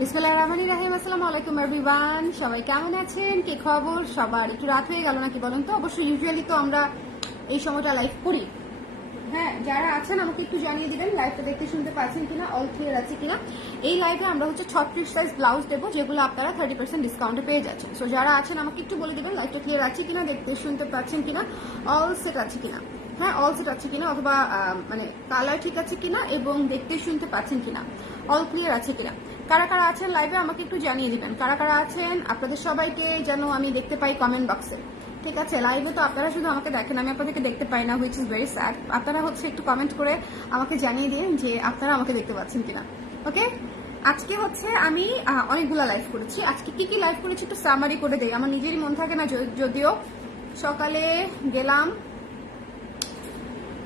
বিসমিল্লাহির রহমানির রহিম। আসসালামু আলাইকুম এভরিওয়ান, সবাই কেমন আছেন? কি খবর সবার? একটু রাত হয়ে গেল নাকি বলেন তো? অবশ্যই ইউজুয়ালি তো আমরা এই সময়টা লাইভ করি। হ্যাঁ, যারা আছেন আমাকে একটু জানিয়ে দিবেন লাইভটা দেখতে শুনতে পাচ্ছেন কিনা, অল ক্লিয়ার আছে কিনা। এই লাইভে আমরা হচ্ছে 36 সাইজ ব্লাউজ দেবো, যেগুলো আপনারা 30% ডিসকাউন্টে পেয়ে যাচ্ছেন। সো যারা আছেন আমাকে একটু বলে দিবেন লাইভটা ক্লিয়ার আছে কিনা, দেখতে শুনতে পাচ্ছেন কিনা, অল সেট আছে কিনা। হ্যাঁ, অল সেট আছে কিনা, অথবা মানে কালার ঠিক আছে কিনা এবং দেখতে শুনতে পাচ্ছেন কিনা, অল ক্লিয়ার আছে কিনা। কারা কারা আছেন লাইভে আমাকে একটু জানিয়ে দিবেন। কারা কারা আছেন আপনাদের সবাইকে যেন আমি দেখতে পাই কমেন্ট বক্সে। ঠিক আছে, লাইভে তো আপনারা শুধু আমাকে দেখেন, আমি আপনাদেরকে দেখতে পাই না, হুইচ ইজ ভেরি স্যাড। আপনারা হচ্ছে একটু কমেন্ট করে আমাকে জানিয়ে দিন যে আপনারা আমাকে দেখতে পাচ্ছেন কিনা। ওকে, আজকে হচ্ছে আমি অনেকগুলো লাইভ করেছি। আজকে কি কি লাইভ করেছি একটু সামারি করে দেই, আমার নিজেরই মন থাকে না। যদিও সকালে গেলাম,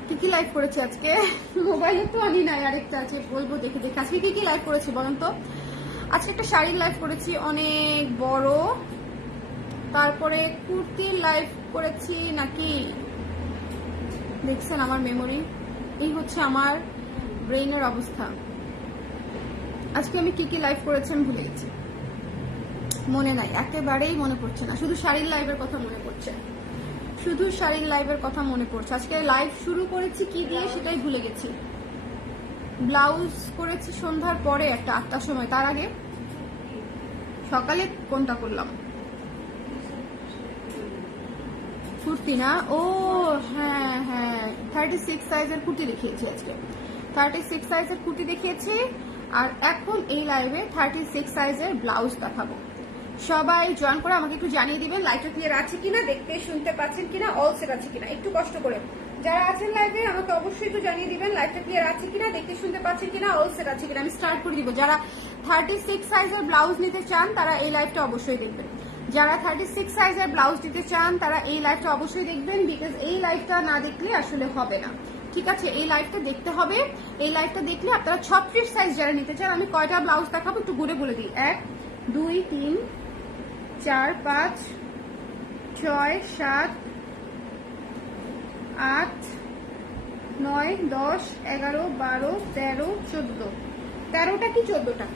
কি কি লাইভ করেছি আজকে, মোবাইলে তো আনি নাই, আরেকটা আছে বলবো দেখে দেখে। আজকে কি কি লাইভ করেছি বলেন তো? আজকে একটা শাড়ির লাইভ করেছি অনেক বড়, তারপরে কুর্তির লাইভ করেছি নাকি দেখছেন আমার মেমোরি, এই হচ্ছে আমার ব্রেইনের অবস্থা। আজকে আমি কি কি লাইভ করেছি আমি ভুলে গেছি, মনে নাই, একেবারেই মনে পড়ছে না। শুধু শাড়ির লাইভের কথা মনে পড়ছে, শুধু শাড়ির লাইভের কথা মনে পড়ছে। আজকে লাইভ শুরু করেছি কি দিয়ে সেটাই ভুলে গেছি। ব্লাউজ করেছি সন্ধ্যার পরে একটা 8টার সময়, তার আগে সকালে কোনটা করলাম? কুর্তি না? ও হ্যাঁ হ্যাঁ, 36 সাইজের কুর্তি দেখিয়েছি আজকে, 36 সাইজের কুর্তি দেখিয়েছি। আর এখন এই লাইভে 36 সাইজের ব্লাউজ দেখাবো। সবাই জয়েন করে আমাকে একটু জানিয়ে দিবেন লাইভটা ক্লিয়ার আছে কিনা, দেখতে শুনতে পাচ্ছেন কিনা, অল সেট আছে কিনা। একটু কষ্ট করে যারা আছেন লাইভে আমাকে অবশ্যই একটু জানিয়ে দিবেন লাইভটা ক্লিয়ার আছে কিনা, দেখতে শুনতে পাচ্ছেন কিনা, অল সেট আছে কিনা। আমি স্টার্ট করে দিব। যারা 36 সাইজের ব্লাউজ নিতে চান তারা এই লাইভটা অবশ্যই দেখবেন। যারা 36 সাইজের ব্লাউজ দিতে চান তারা এই লাইভটা অবশ্যই দেখবেন, বিকজ এই লাইভটা না দেখলে আসলে হবে না। ঠিক আছে, এই লাইভটা দেখতে হবে। এই লাইভটা দেখলে আপনারা 36 সাইজ যারা নিতে চান, আমি কয়টা ব্লাউজ দেখাবো একটু ঘুরে বলে দিই। 1 2 3 4 5 6 7 8 9 10 11 12 13 14, 13টা কি 14টা,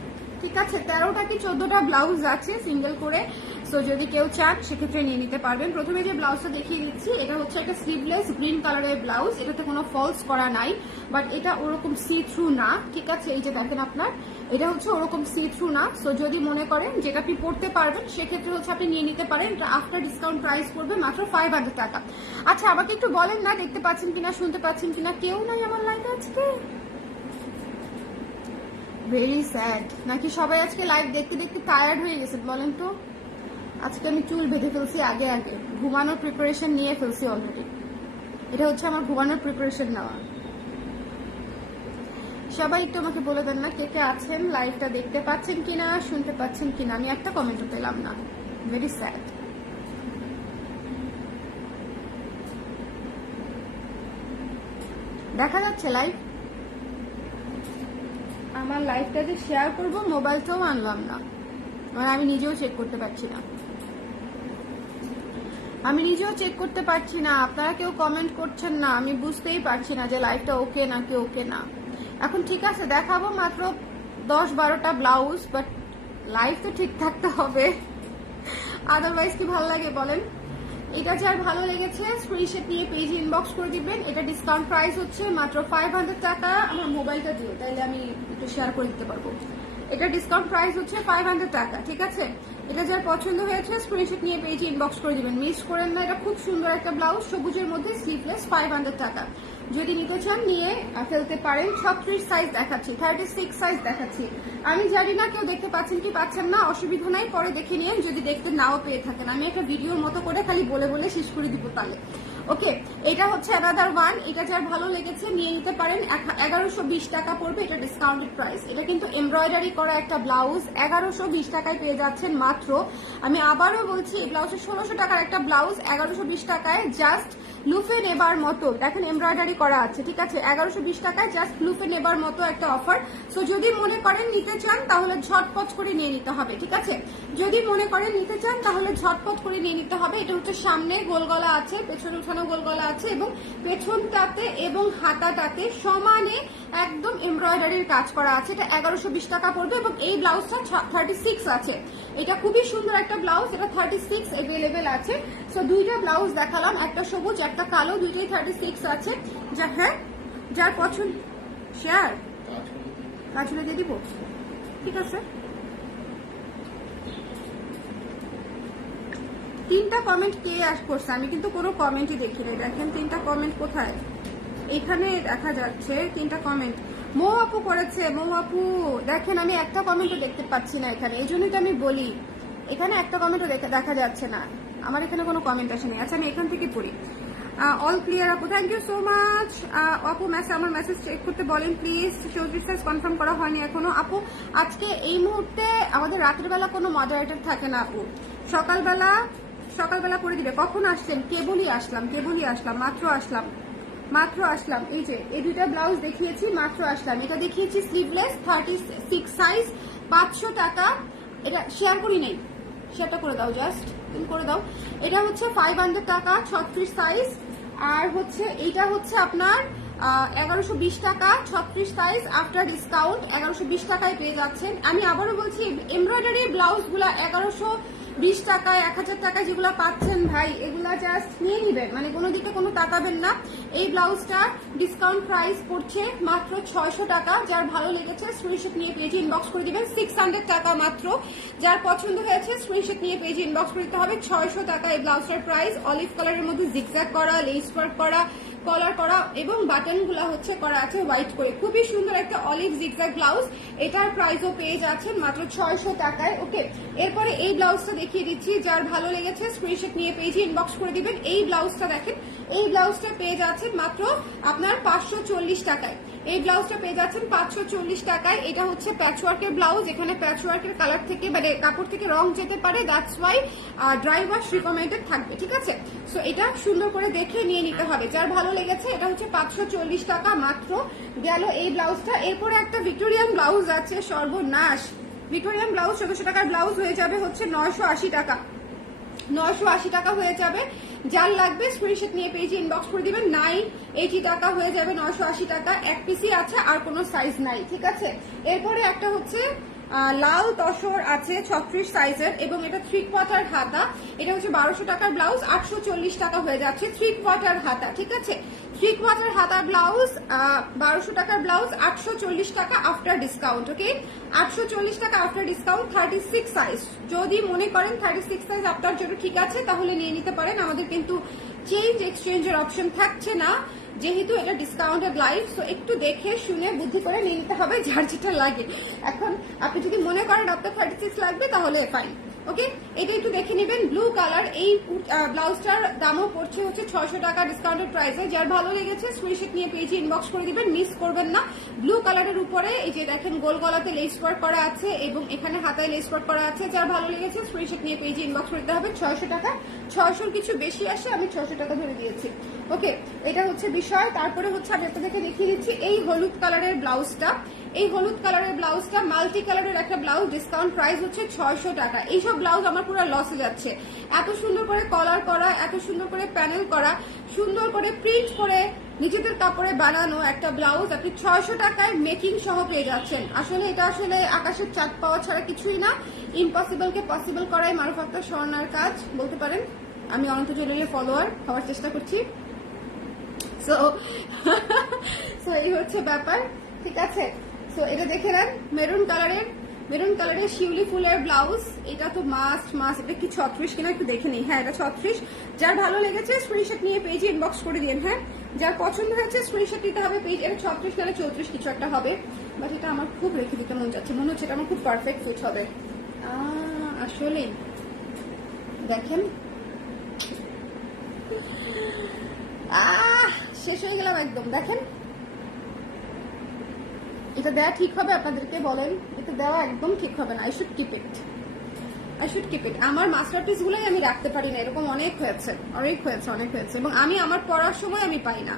ঠিক আছে 13টা কি 14টা ব্লাউজ আছে সিঙ্গেল করে। সো যদি কেউ চান সেক্ষেত্রে নিয়ে নিতে পারবেন। প্রথমে যে ব্লাউজটা দেখিয়ে দিচ্ছি, এটা হচ্ছে একটা স্লিভলেস গ্রিন কালারের ব্লাউজ। এটাতে কোনো ফলস করা নাই, বাট এটা ওরকম সি থ্রু না। ঠিক আছে, এই যে দেখেন আপনার, এটা হচ্ছে ওরকম সি থ্রু না। সো যদি মনে করেন যেটা আপনি পড়তে পারবেন সেক্ষেত্রে হচ্ছে আপনি নিয়ে নিতে পারেন। এটা আফটার ডিসকাউন্ট প্রাইস পড়বে মাত্র 500 টাকা। আচ্ছা আমাকে একটু বলেন না, দেখতে পাচ্ছেন কিনা, শুনতে পাচ্ছেন কিনা? কেউ নাই আমার লাইভে আজকে, ভেরি স্যাড। নাকি সবাই আজকে লাইভ দেখতে দেখতে টায়ার্ড হয়ে গেছে বলেন তো? আজকে আমি চুল বেঁধে ফেলছি আগে আগে, ঘুমানোর প্রিপারেশন নিয়ে ফেলছি অলরেডি। এটা হচ্ছে আমার ঘুমানোর প্রিপারেশন নেওয়া। সবাই একটু আমাকে বলে দেন না কে কে আছেন, লাইভটা দেখতে পাচ্ছেন কিনা, শুনতে পাচ্ছেন কিনা। আমি একটা কমেন্টও পেলাম না, ভেরি স্যাড। দেখা যাচ্ছে লাইভ? আমার লাইভটা যে শেয়ার করবো মোবাইলটাও আনলাম না, মানে আমি নিজেও চেক করতে পারছি না, আমি নিজেও চেক করতে পারছি না। আপনারা কেউ কমেন্ট করছেন না, আমি বুঝতেই পারছি না যে লাইভটা ওকে নাকি ওকে না। এখন ঠিক আছে দেখাবো মাত্র 10-12টা ব্লাউজ, বাট লাইভ তো ঠিক থাকতে হবে, আদারওয়াইজ কি ভালো লাগে বলেন? এটা যার ভালো লেগেছে স্ক্রিনশট নিয়ে পেজে ইনবক্স করে দিবেন। এটা ডিসকাউন্ট প্রাইস হচ্ছে মাত্র 500 টাকা। আমার মোবাইলটা দিও, তাইলে আমি একটু শেয়ার করে দিতে পারবো। এটা ডিসকাউন্ট প্রাইস হচ্ছে 500 টাকা। ঠিক আছে, এটা যার পছন্দ হয়েছে স্ক্রিনশট নিয়ে পেজে ইনবক্স করে দিবেন, মিস করেন না। এটা খুব সুন্দর একটা ব্লাউজ, সবুজের মধ্যে স্লিভলেস, 500 টাকা। যদি নিতে চান নিয়ে ফেলতে পারেন। 36 সাইজ দেখাচ্ছি, 36 সাইজ দেখাচ্ছি। আমি জানি না কেউ দেখতে পাচ্ছেন কি পাচ্ছেন না, অসুবিধা নাই, পরে দেখে নিন যদি দেখতে নাও পেয়ে থাকেন। আমি একটা ভিডিওর মতো করে খালি বলে বলে শেষ করে দিব তাহলে। ওকে, এটা হচ্ছে অ্যানাদার ওয়ান। এটা যার ভালো লেগেছে নিয়ে নিতে পারেন। 1120 টাকা পড়বে, এটা ডিসকাউন্টেড প্রাইস। এটা কিন্তু এমব্রয়ডারি করা একটা ব্লাউজ, 1120 টাকায় পেয়ে যাচ্ছেন মাত্র। আমি আবারও বলছি, এই ব্লাউজের 1600 টাকার একটা ব্লাউজ 1120 টাকায় জাস্ট লুফে নেবার মতো। দেখেন এমব্রয়ডারি করা আছে, ঠিক আছে? 1120 টাকায় জাস্ট লুপে নেবার মতো একটা অফার। সো যদি মনে করেন নিতে চান তাহলে ঝটপট করে নিয়ে নিতে হবে, ঠিক আছে? যদি মনে করেন নিতে চান তাহলে ঝটপট করে নিয়ে নিতে হবে। এটা হচ্ছে সামনে গোল গলা আছে, পেছনে উঠানো গোল গলা আছে, এবং পেছনটাতে এবং হাতাটাতে সমানে একদম এমব্রয়ডারির কাজ করা আছে। এটা 1120 টাকা পড়বে এবং এই ব্লাউজটা 36 আছে। এটা খুবই সুন্দর একটা ব্লাউজ, এটা 36 অ্যাভেলেবেল আছে। সো দুইটা ব্লাউজ দেখালাম, একটা সবুজ একটা কালো, দুইটাই 36 আছে। যা হ্যাঁ, যার পছন্দ শেয়ার কাজগুলো দিয়ে দিব, ঠিক আছে? 3টা কমেন্ট কে করছে? আমি কিন্তু কোনো কমেন্টই দেখি নাই। দেখেন 3টা কমেন্ট কোথায়? এখানে দেখা যাচ্ছে 3টা কমেন্ট। মৌ আপু করেছে। মৌ আপু দেখেন, আমি একটা কমেন্টও দেখতে পাচ্ছি না এখানে, এই জন্যই তো আমি বলি এখানে একটা কমেন্টও দেখা যাচ্ছে না। আমার এখানে কোনো কমেন্ট আসেনি। আচ্ছা, আমি এখান থেকে পড়ি। অল ক্লিয়ার আপু, থ্যাংক ইউ সো মাচ। আপু আমার মেসেজ চেক করতে বলেন প্লিজ। 34 সাইজ কনফার্ম করা হয়নি এখনো। আপু আজকে এই মুহূর্তে আমাদের রাতের বেলা কোনো মডারেটর থাকে না আপু, সকালবেলা করে দিবে। কখন আসছেন? কেবলই আসলাম, মাত্র আসলাম। এই যে এই দুইটা ব্লাউজ দেখিয়েছি, মাত্র আসলাম। এটা দেখিয়েছি স্লিভলেস 36 সাইজ, 500 টাকা। এটা শেয়ার করি নাই, শেয়ারটা করে দাও, জাস্ট করে দাও। এটা হচ্ছে 500 টাকা, 36 সাইজ। আর হচ্ছে এইটা হচ্ছে আপনার 1120 টাকা, 36 সাইজ আফটার ডিসকাউন্ট 1120 টাকায় পেয়ে যাচ্ছেন। আমি আবারও বলছি, এমব্রয়ডারি ব্লাউজ গুলা 1120 টাকায়, 1000 টাকায় যেগুলো পাচ্ছেন ভাই, এগুলা জাস্ট নিয়ে নিবেন, মানে কোনো দিকে কোনো তাকাবেন না। এই ব্লাউজটা ডিসকাউন্ট প্রাইস পড়ছে মাত্র 600 টাকা। যার ভালো লেগেছে স্ক্রিনশট নিয়ে পেজে ইনবক্স করে দিবেন। 600 টাকা মাত্র। যার পছন্দ হয়েছে স্ক্রিনশট নিয়ে পেজে ইনবক্স করতে হবে। 600 টাকা এই ব্লাউজটার প্রাইস। অলিভ কালারের মধ্যে জিগজ্যাগ করা, লেস ওয়ার্ক করা, কলার করা, এবং বাটন গুলা হচ্ছে করা আছে হোয়াইট করে। খুবই সুন্দর একটা অলিভ জিগজ্যাগ ব্লাউজ। এটার প্রাইসও পেয়ে যাচ্ছেন মাত্র 600 টাকায়। ওকে, এরপরে এই ব্লাউজটা দেখিয়ে দিচ্ছি। যার ভালো লেগেছে স্ক্রিনশট নিয়ে পেজে ইনবক্স করে দিবেন। এই ব্লাউজটা দেখেন, এই ব্লাউজটা পেয়ে যাচ্ছেন মাত্র আপনার 540 টাকায়। এই ব্লাউজটা পেয়ে যাচ্ছেন 540 টাকায়। এটা হচ্ছে প্যাচওয়ার্কের ব্লাউজ। এখানে প্যাচওয়ার্কের কালার থেকে, মানে কাপড় থেকে রং যেতে পারে, that's why dry wash recommended থাকবে, ঠিক আছে? সো এটা সুন্দর করে দেখে নিয়ে নিতে হবে। যার ভালো লেগেছে, এটা হচ্ছে 540 টাকা মাত্র। গেল এই ব্লাউজটা। এরপরে একটা ভিক্টোরিয়ান ব্লাউজ আছে, সর্বনাশ। ভিক্টোরিয়ান ব্লাউজ 1400 টাকার ব্লাউজ হয়ে যাবে হচ্ছে 980 টাকা। 980 টাকা হয়ে যাবে। যার লাগবে স্ক্রিনশট নিয়ে পেজে ইনবক্স করে দিবেন। 980 টাকা হয়ে যাবে, 980 টাকা। এক পিসই আছে, আর কোনো সাইজ নাই, ঠিক আছে? এরপরে একটা হচ্ছে লাল তসর আছে 36 সাইজের, এবং এটা 3/4 হাতা। এটা হচ্ছে 1200 টাকার ব্লাউজ, 840 টাকা হয়ে যাচ্ছে। 3/4 হাতা, ঠিক আছে? 3/4 হাতা ব্লাউজ, 1200 টাকার ব্লাউজ, 840 টাকা আফটার ডিসকাউন্ট। ওকে, 840 টাকা আফটার ডিসকাউন্ট। 36 সাইজ, যদি মনে করেন 36 সাইজ আপনার জন্য ঠিক আছে তাহলে নিয়ে নিতে পারেন। আমাদের কিন্তু চেঞ্জ এক্সচেঞ্জের অপশন থাকছে না, যেহেতু এটা ডিসকাউন্টেড লাইফ। সো একটু দেখে শুনে বুদ্ধি করে নিয়ে নিতে হবে যার যেটা লাগে। এখন আপনি যদি মনে করেন আপনার 36 লাগবে তাহলে ফাইন। ওকে, এটা একটু দেখে নেবেন। ব্লু কালার, এই ব্লাউজটার দামও পড়ছে হচ্ছে 600 টাকা ডিসকাউন্টেড প্রাইসে। যার ভালো লেগেছে স্ক্রিনশট নিয়ে পেজে ইনবক্স করে দিবেন, মিস করবেন না। ব্লু কালারের উপরে এই যে দেখেন গোল গলাতে লেস ওয়ার্ক করা আছে, এবং এখানে হাতায় লেস ওয়ার্ক করা আছে। যার ভালো লেগেছে স্ক্রিনশট নিয়ে পেজে ইনবক্স করতে হবে। 600 টাকা, 600 কিছু বেশি আসে, আমি 600 টাকা ধরে দিয়েছি। ওকে, এটা হচ্ছে বিষয়। তারপরে হচ্ছে আমি আপনাদেরকে দেখিয়ে দিচ্ছি এই হলুদ কালারের ব্লাউজটা। এই হলুদ কালারের ব্লাউজটা মাল্টি কালারের একটা ব্লাউজ, ডিসকাউন্ট প্রাইস হচ্ছে 600 টাকা। এইসব ব্লাউজ আমার পুরো লসে যাচ্ছে। এত সুন্দর করে কলার করা, এত সুন্দর করে প্যানেল করা, সুন্দর করে প্রিন্ট করে নিজেদের কাপড়ে বানানো একটা ব্লাউজ আপনি 600 টাকায় মেকিং সহ পেয়ে যাচ্ছেন। আসলে এটা আসলে আকাশের চাঁদ পাওয়া ছাড়া কিছুই না। ইম্পসিবলকে পসিবল করাই মারুফ আক্তার স্বর্ণার কাজ বলতে পারেন। আমি অনন্ত জুয়েলারির ফলোয়ার হওয়ার চেষ্টা করছি। সো এই হচ্ছে ব্যাপার, ঠিক আছে? সো এটা দেখে নেন, মেরুন কালারের শিউলি ফুলের ব্লাউজ। এটা তো মাস্ট। এটা কি 36 কিনা একটু দেখে নিই। হ্যাঁ, এটা 36। যার ভালো লেগেছে স্ক্রিনশট নিয়ে পেজে ইনবক্স করে দিন। হ্যাঁ, যার পছন্দ হয়েছে স্ক্রিনশট নিতে হবে পেজ। এটা 36 নাহলে 34 কিছু একটা হবে, বাট এটা আমার খুব রেখে দিতে মন যাচ্ছে। মনে হচ্ছে এটা আমার খুব পারফেক্ট ফিট হবে। আসলে দেখেন, শেষ হয়ে গেলাম একদম। দেখেন, এটা দেওয়া ঠিক হবে আপনাদেরকে বলেন? এটা দেওয়া একদম ঠিক হবে না। I should keep it. আমার মাস্টারপিস গুলোই আমি রাখতে পারি না, এরকম অনেক হয়েছে। এবং আমি আমার পড়ার সময় আমি পাই না,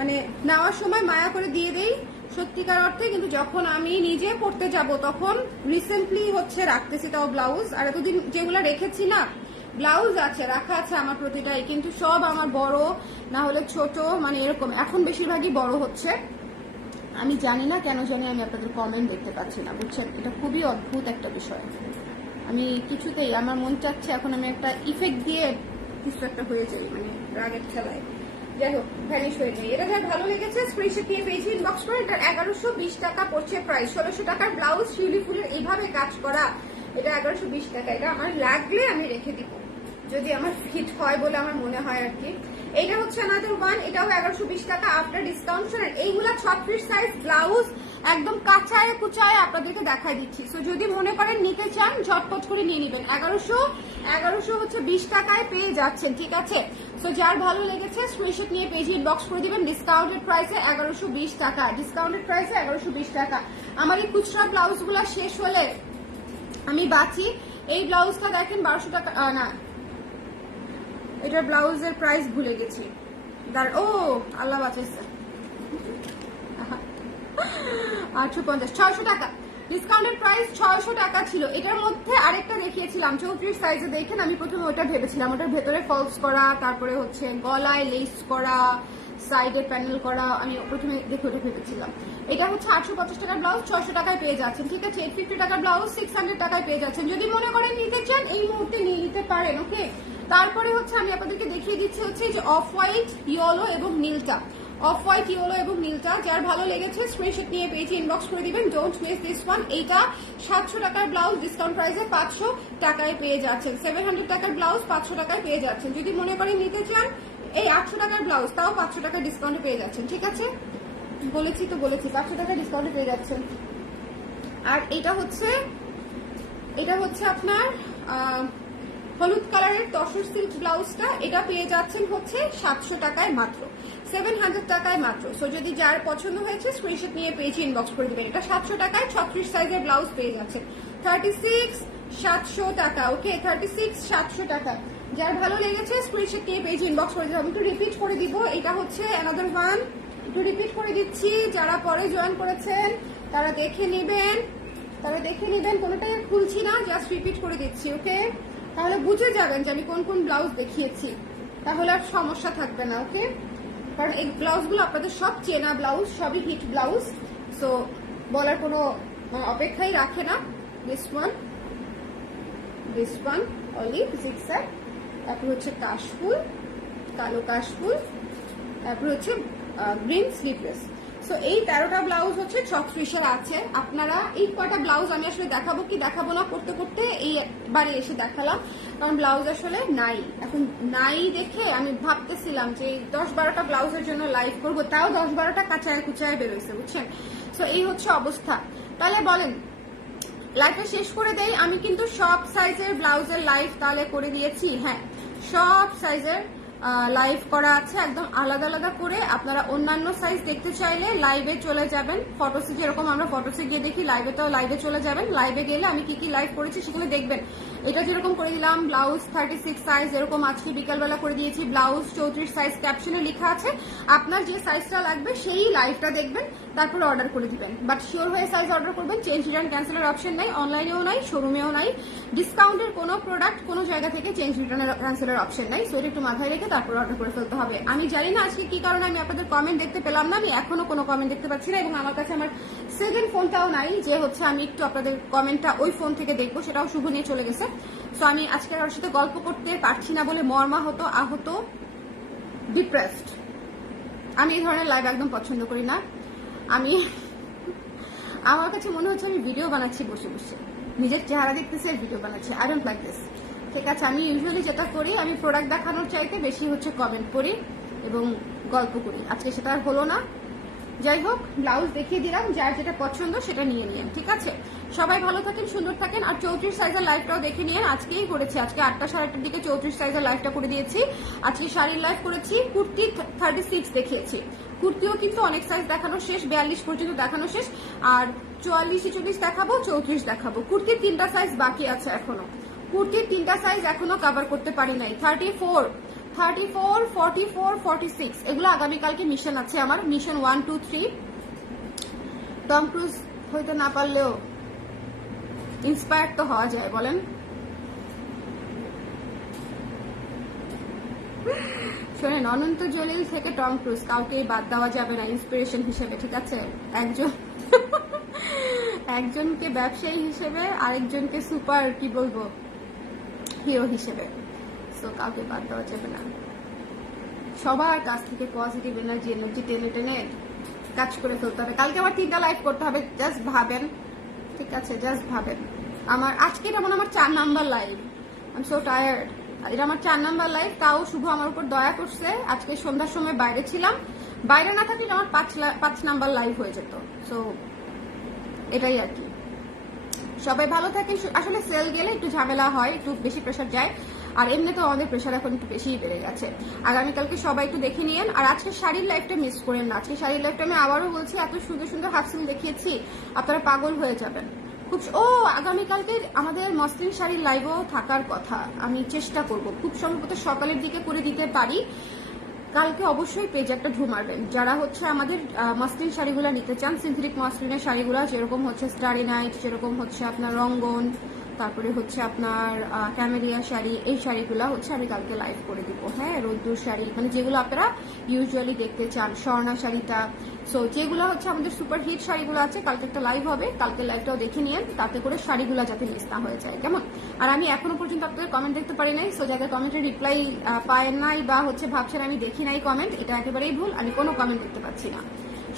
মানে নেওয়ার সময় মায়া করে দিয়ে দেই সত্যিকার অর্থে, কিন্তু যখন আমি নিজে পড়তে যাব তখন রিসেন্টলি হচ্ছে রাখতেছি তাও ব্লাউজ। আর এতদিন যেগুলো রেখেছি না ব্লাউজ আছে রাখা আছে আমার প্রতিটাই, কিন্তু সব আমার বড় না হলে ছোট, মানে এরকম। এখন বেশিরভাগই বড় হচ্ছে। আমি জানি না কেন জানি আমি আপনাদের কমেন্ট দেখতে পাচ্ছি না, বুঝছেন? এটা খুবই অদ্ভুত একটা বিষয়। আমি কিছুতেই, আমার মন চাচ্ছে এখন আমি একটা ইফেক্ট দিয়ে কিছু একটা হয়ে যাই, মানে রাগের ঠেলায়। যাই হোক, ভ্যানিশ হয়ে যায়। এটা যার ভালো লেগেছে স্ক্রিনশট নিয়ে পেয়েছি ইনবক্স করে। এটা 1120 টাকা পড়ছে প্রাইস। 1600 টাকার ব্লাউজ, শিউলি ফুলের এইভাবে কাজ করা, এটা 1120 টাকা। এটা আমার লাগলে আমি রেখে দিব, যদি আমার ফিট হয় বলে আমার মনে হয় আর কি। এইটা হচ্ছে আমাদের ওয়ান, এটাও 1120 টাকা আফটার ডিসকাউন্ট। শোনেন, এইগুলা 36 সাইজ ব্লাউজ, একদম কাঁচায় কুচায় আপনাদেরকে দেখাই দিচ্ছি। সো যদি মনে করেন নিতে চান ঝটপট করে নিয়ে নেবেন। 1100 হচ্ছে 20 টাকায় পেয়ে যাচ্ছেন, ঠিক আছে? সো যার ভালো লেগেছে স্ক্রিনশট নিয়ে পেজে ইনবক্স করে দিবেন। ডিসকাউন্টেড প্রাইসে 1120 টাকা, ডিসকাউন্টেড প্রাইসে 1120 টাকা। আমার এই খুচরা ব্লাউজগুলো শেষ হলে আমি বাঁচি। এই ব্লাউজটা দেখেন 1200 টাকা, না এটার ব্লাউজের প্রাইস ভুলে গেছি। ও আল্লাহ বাঁচাইছে, 850, 600 টাকা ডিসকাউন্টেড প্রাইস। 600 টাকা ছিল। এটার মধ্যে আরেকটা দেখিয়েছিলাম 34 সাইজে, দেখেন আমি প্রথমে ওটা ভেবেছিলাম, ওটার ভেতরে ফলস করা, তারপরে হচ্ছে গলায় লেস করা, সাইডে প্যানেল করা, আমি প্রথমে দেখে ওটা ভেবেছিলাম। এটা হচ্ছে 850 টাকার ব্লাউজ, 600 টাকায় পেয়ে যাচ্ছেন, ঠিক আছে? 850 টাকার ব্লাউজ 600 টাকায় পেয়ে যাচ্ছেন। যদি মনে করেন নিতে চান এই মুহূর্তে নিয়ে নিতে পারেন, ওকে? তারপরে হচ্ছে আমি আপনাদেরকে দেখিয়ে দিচ্ছি হচ্ছে যে অফ হোয়াইট, ইয়েলো এবং নীলটা। অফ হোয়াইট, ইয়েলো এবং নীলটা যার ভালো লেগেছে স্ক্রিনশট নিয়ে পেজে ইনবক্স করে দিবেন। Don't miss this one. এইটা 700 টাকার ব্লাউজ, ডিসকাউন্ট প্রাইসে 500 টাকায় পেয়ে যাচ্ছেন। 700 টাকার ব্লাউজ 500 টাকায় পেয়ে যাচ্ছেন। যদি মনে করেন নিতে চান এই 800 টাকার ব্লাউজ, তাও 500 টাকার ডিসকাউন্টে পেয়ে যাচ্ছেন, ঠিক আছে? বলেছি 500 টাকার ডিসকাউন্টে পেয়ে যাচ্ছেন। আর এটা হচ্ছে আপনার হলুদ কালারের তসর সিল্ক ব্লাউজটা, এটা পেয়ে যাচ্ছেন হচ্ছে 700 টাকায় মাত্র, 700 টাকায় মাত্র। সো যদি যার পছন্দ হয়েছে স্ক্রিনশট নিয়ে পেজে ইনবক্স করে দিবেন। এটা 700 টাকায় 36 সাইজের ব্লাউজ পেয়ে যাচ্ছেন। 36 700 টাকা, ওকে? 36 700 টাকা। যার ভালো লেগেছে স্ক্রিনশট নিয়ে পেজে ইনবক্স করে দিবেন। আমি একটু রিপিট করে দিব, এটা হচ্ছে অ্যানাদার ওয়ান, একটু রিপিট করে দিচ্ছি। যারা পরে জয়েন করেছেন তারা দেখে নেবেন, কোনোটাই খুলছি না, জাস্ট রিপিট করে দিচ্ছি, ওকে? তাহলে বুঝে যাবেন যে আমি কোন কোন ব্লাউজ দেখিয়েছি, তাহলে আর সমস্যা থাকবে না, ওকে? কারণ এই ব্লাউজগুলো আপনাদের সব চেনা ব্লাউজ, সবই হিট ব্লাউজ, সো বলার কোনো অপেক্ষাই রাখে না। দিস ওয়ান অলিভ জিগজ্যাগ, তারপর হচ্ছে কাশফুল, কালো কাশফুল, তারপর হচ্ছে গ্রিন স্লিভলেস। সো এই 13টা ব্লাউজ হচ্ছে 36-এর আছে। আপনারা এই কয়টা ব্লাউজ আমি আসলে দেখাবো কি দেখাবো না করতে করতে এইবারে এসে দেখালাম, কারণ ব্লাউজ আসলে নাই। এখন নাই দেখে আমি ভাবতেছিলাম যে 10-12টা ব্লাউজের জন্য লাইভ করবো, তাও 10-12টা কাঁচায় কুচায় বেরোইছে, বুঝছেন? সো এই হচ্ছে অবস্থা। তাহলে বলেন লাইভটা শেষ করে দেই। আমি কিন্তু সব সাইজের ব্লাউজের লাইভ তাহলে করে দিয়েছি, হ্যাঁ সব সাইজের লাইভ করা আছে, একদম আলাদা আলাদা করে। আপনারা অন্যান্য সাইজ দেখতে চাইলে লাইভে চলে যাবেন, ফটোসে যেরকম আমরা ফটোসে গিয়ে দেখি, লাইভে চলে যাবেন। লাইভে গেলে আমি কি কি লাইভ করেছি সেগুলো দেখবেন। এটা যেরকম করে দিলাম ব্লাউজ 36 সাইজ, এরকম আজকে বিকালবেলা করে দিয়েছি ব্লাউজ 34 সাইজ, ক্যাপশনে লেখা আছে। আপনার যে সাইজটা লাগবে সেই লাইভটা দেখবেন, তারপরে অর্ডার করে দিবেন। বাট শিওর হয়ে সাইজ অর্ডার করবেন, চেঞ্জ রিটার্ন ক্যান্সেলের অপশন নাই, অনলাইনেও নাই, শোরুমেও নাই। ডিসকাউন্টের কোনো প্রোডাক্ট কোনো জায়গা থেকে চেঞ্জ রিটার্নের ক্যান্সেলের অপশন নাই, সো এটা একটু মাথায় রেখে তারপর অর্ডার করে ফেলতে হবে। আমি জানি না আজকে কি কারণে আমি আপনাদের কমেন্ট দেখতে পেলাম না, আমি এখনো কোনো কমেন্ট দেখতে পাচ্ছি না, এবং আমার কাছে আমার সেকেন্ড ফোনটাও নাই যে হচ্ছে আমি একটু আপনাদের কমেন্টটা ওই ফোন থেকে দেখবো, সেটাও শুভ নিয়ে চলে গেছে। সো আমি আজকে ওর সাথে গল্প করতে পারছি না বলে মর্মাহত, আহত, ডিপ্রেসড। আমি এই ধরনের লাইভ একদম পছন্দ করি না। আমার কাছে মনে হচ্ছে আমি ভিডিও বানাচ্ছি বসে বসে, নিজের চেহারা দেখতেছি আর ভিডিও বানাচ্ছি। আই ডোন্ট লাইক দিস, ঠিক আছে? আমি ইউজুয়ালি যেটা করি, আমি প্রোডাক্ট দেখানোর চাইতে বেশি হচ্ছে কমেন্ট করি এবং গল্প করি। আজকে সেটা আর হলো না। যাই হোক, ব্লাউজ দেখিয়ে দিলাম, যার যেটা পছন্দ সেটা নিয়ে নিন, ঠিক আছে? সবাই ভালো থাকেন, সুন্দর থাকেন। আর 34 সাইজের লাইভটাও দেখে নিন, আজকেই করেছি, আজকে 8টা 8:30 দিকে 34 সাইজের লাইভটা করে দিয়েছি। আজকে শাড়ির লাইভ করেছি, কুর্তি 36 দেখিয়েছি। কুর্তিও কিন্তু অনেক সাইজ দেখানো শেষ, 42 পর্যন্ত দেখানো শেষ। আর 44 46 দেখাবো, 34 দেখাবো। কুর্তির 3টা সাইজ বাকি আছে এখনো, কুর্তির 3টা সাইজ এখনো কভার করতে পারি নাই। 34 34, 44, 46 এগুলো আগামীকালকে মিশন আছে আমার, মিশন 1, 2, 3। টম ক্রুজ হইতে না পারলেও ইন্সপায়ার তো হওয়া যায়, বলেন? শোনেন, অনন্ত জলিল থেকে টম ক্রুজ কাউকে বাদ দেওয়া যাবে না ইন্সপিরেশন হিসেবে, ঠিক আছে? একজনকে ব্যবসায়ী হিসেবে, আরেকজনকে সুপার কি বলবো হিরো হিসেবে, সো কাউকে বাদ দেওয়া যাবে না। সবার কাছ থেকে পজিটিভ এনার্জি টেনে টেনে কাজ করে ফেলতে হবে। কালকে আমার 3টা লাইভ করতে হবে, জাস্ট ভাবেন, ঠিক আছে? জাস্ট ভাবেন। আমার আজকে যেমন আমার 4 number live, I am so tired. এটা আমার 4 নাম্বার লাইভ, তাও শুভ আমার উপর দয়া করছে। আজকে সন্ধ্যার সময় বাইরে ছিলাম, বাইরে না থাকলে আমার 5 নাম্বার লাইভ হয়ে যেত। সো এটাই আর কি। সবাই ভালো থাকে। আসলে সেল গেলে একটু ঝামেলা হয়, একটু বেশি প্রেশার যায়, আর এমনি তো আমাদের প্রেশার এখন একটু বেশিই বেড়ে গেছে। আগামীকালকে সবাই একটু দেখে নিয়েন। আর আজকে শাড়ির লাইফটা মিস করেন না। আজকে শাড়ির লাইফটা আমি আবারও বলছি, এত সুন্দর সুন্দর হাফসিল দেখিয়েছি, আপনারা পাগল হয়ে যাবেন। আগামীকালকে আমাদের মসলিন শাড়ির লাইভও থাকার কথা, আমি চেষ্টা করব খুব সম্ভবত সকালের দিকে করে দিতে পারি। কালকে অবশ্যই পেজে একটা ঢু মারবেন যারা হচ্ছে আমাদের মসলিন শাড়িগুলো নিতে চান, সিনথেটিক মসলিনের শাড়িগুলো, যেরকম হচ্ছে স্টারি নাইট, যেরকম হচ্ছে আপনার রঙ্গন, তারপরে হচ্ছে আপনার ক্যামেলিয়া শাড়ি, এই শাড়িগুলো হচ্ছে আমি কালকে লাইভ করে দিব। হ্যাঁ, রোদ্দুর শাড়ি, মানে যেগুলো আপনারা ইউজুয়ালি দেখতে চান, স্বর্ণা শাড়িটা, সো যেগুলো হচ্ছে আমাদের সুপার হিট শাড়িগুলো আছে, কালকে একটা লাইভ হবে, কালকে লাইভটাও দেখে নিয়েন, তাতে করে শাড়িগুলো যাতে মিস না হয়ে যায়, কেমন? আর আমি এখনো পর্যন্ত আপনাদের কমেন্ট দেখতে পারি নাই, সো যাদের কমেন্টের রিপ্লাই পায় নাই বা হচ্ছে ভাবছেন আমি দেখি নাই কমেন্ট, এটা একেবারেই ভুল, আমি কোনো কমেন্ট দেখতে পাচ্ছি না।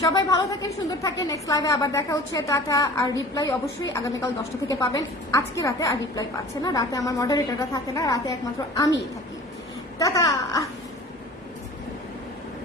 সবাই ভালো থাকেন, সুন্দর থাকেন। নেক্সট লাইভে আবার দেখা হচ্ছে, টাটা। আর রিপ্লাই অবশ্যই আগামীকাল 10টা থেকে পাবেন। আজকে রাতে আর রিপ্লাই পাচ্ছে না, রাতে আমার মডারেটরটা থাকে না, রাতে একমাত্র আমিই থাকি। টাটা।